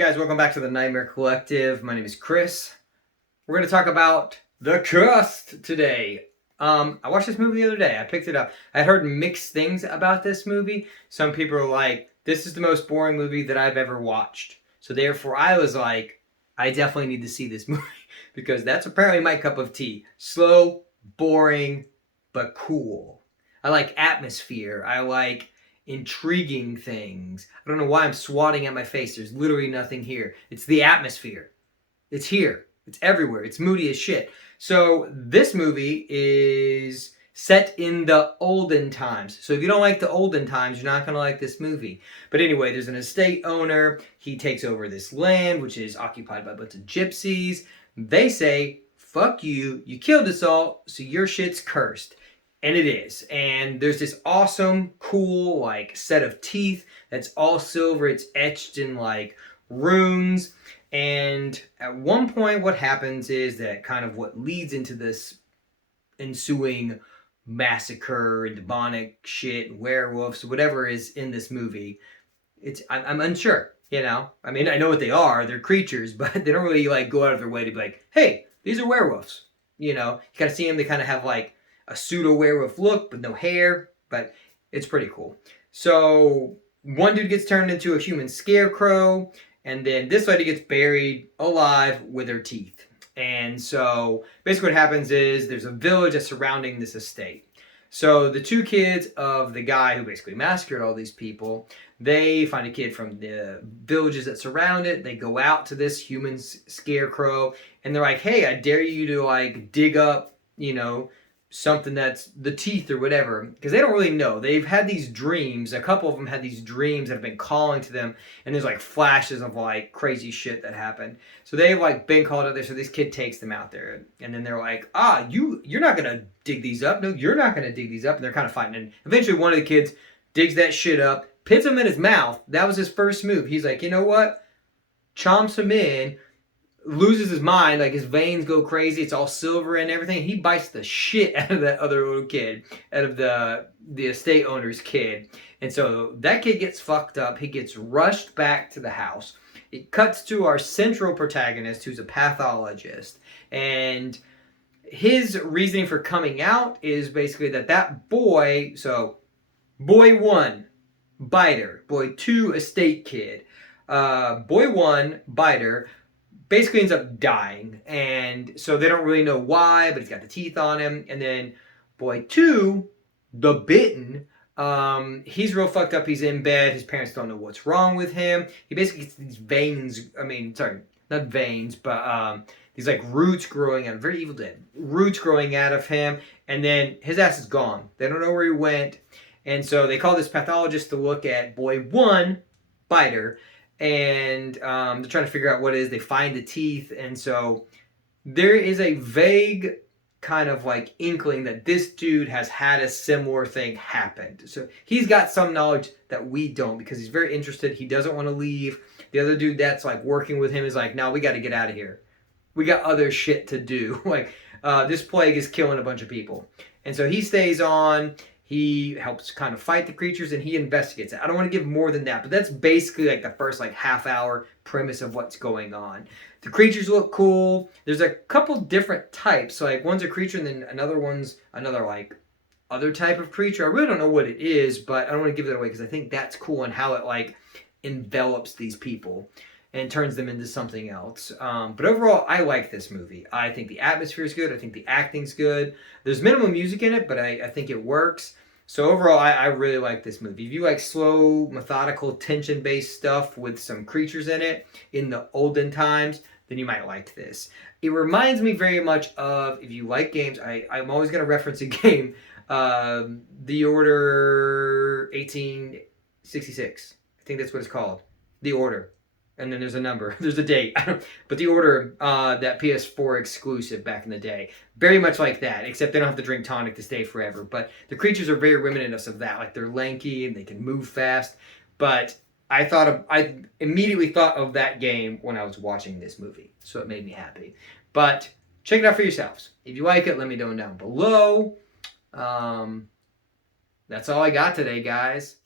guys, welcome back to the Nightmare Collective. My name is Chris. We're going to talk about The Cursed today. I watched this movie the other day. I picked it up. I heard mixed things about this movie. Some people are like, this is the most boring movie that I've ever watched. So therefore I was like, I definitely need to see this movie because that's apparently my cup of tea. Slow, boring, but cool. I like atmosphere. I like intriguing things. I don't know why I'm swatting at my face. There's literally nothing here. It's the atmosphere. It's here. It's everywhere. It's moody as shit. So this movie is set in the olden times. So if you don't like the olden times, you're not going to like this movie. But anyway, there's an estate owner. He takes over this land, which is occupied by a bunch of gypsies. They say, fuck you. You killed us all, so your shit's cursed. And it is. And there's this awesome, cool, like, set of teeth that's all silver. It's etched in, like, runes. And at one point, what happens is that kind of what leads into this ensuing massacre, demonic shit, werewolves, whatever is in this movie, I'm unsure, you know? I mean, I know what they are. They're creatures, but they don't really, like, go out of their way to be like, hey, these are werewolves. You know? You kind of see them, they kind of have, like, a pseudo-werewolf look, but no hair, but it's pretty cool. So, one dude gets turned into a human scarecrow, and then this lady gets buried alive with her teeth. And so, basically what happens is, there's a village that's surrounding this estate. So, the two kids of the guy who basically massacred all these people, they find a kid from the villages that surround it, they go out to this human scarecrow, and they're like, hey, I dare you to, like, dig up, you know, something that's the teeth or whatever, because they don't really know. They've had these dreams. A couple of them had these dreams that have been calling to them, and there's like flashes of like crazy shit that happened. So they've like been called out there. So this kid takes them out there, and then they're like, you're not gonna dig these up. No, you're not gonna dig these up. And they're kind of fighting. And eventually, one of the kids digs that shit up, puts them in his mouth. That was his first move. He's like, you know what? Chomps him in. Loses his mind, like his veins go crazy, it's all silver and everything. He bites the shit out of that other little kid, out of the estate owner's kid. And so that kid gets fucked up. He gets rushed back to the house. It cuts to our central protagonist, who's a pathologist. And his reasoning for coming out is basically that boy, so boy 1, biter. Boy 2, estate kid. Boy 1, biter, basically ends up dying, and so they don't really know why, but he's got the teeth on him. And then boy 2, the bitten, he's real fucked up. He's in bed. His parents don't know what's wrong with him. He basically gets these veins, not veins, but these like roots growing out of, very Evil Dead, roots growing out of him, and then his ass is gone. They don't know where he went, and so they call this pathologist to look at boy 1, biter, and they're trying to figure out what it is. They find the teeth, and so there is a vague kind of like inkling that this dude has had a similar thing happen. So he's got some knowledge that we don't, because he's very interested. He doesn't want to leave. The other dude that's like working with him is like, no, we got to get out of here. We got other shit to do. Like, this plague is killing a bunch of people. And so he stays on. He helps kind of fight the creatures, and he investigates it. I don't want to give more than that, but that's basically like the first like half hour premise of what's going on. The creatures look cool. There's a couple different types. So like one's a creature, and then another one's another like other type of creature. I really don't know what it is, but I don't want to give it away because I think that's cool and how it like envelops these people and turns them into something else. But overall, I like this movie. I think the atmosphere is good. I think the acting's good. There's minimal music in it, but I think it works. So overall, I really like this movie. If you like slow, methodical, tension-based stuff with some creatures in it in the olden times, then you might like this. It reminds me very much of, if you like games, I'm always going to reference a game, The Order 1866. I think that's what it's called. The Order. And then there's a number. There's a date. But The Order, that PS4 exclusive back in the day. Very much like that, except they don't have to drink tonic to stay forever. But the creatures are very reminiscent of that. Like, they're lanky and they can move fast. But I immediately thought of that game when I was watching this movie. So it made me happy. But check it out for yourselves. If you like it, let me know down below. That's all I got today, guys.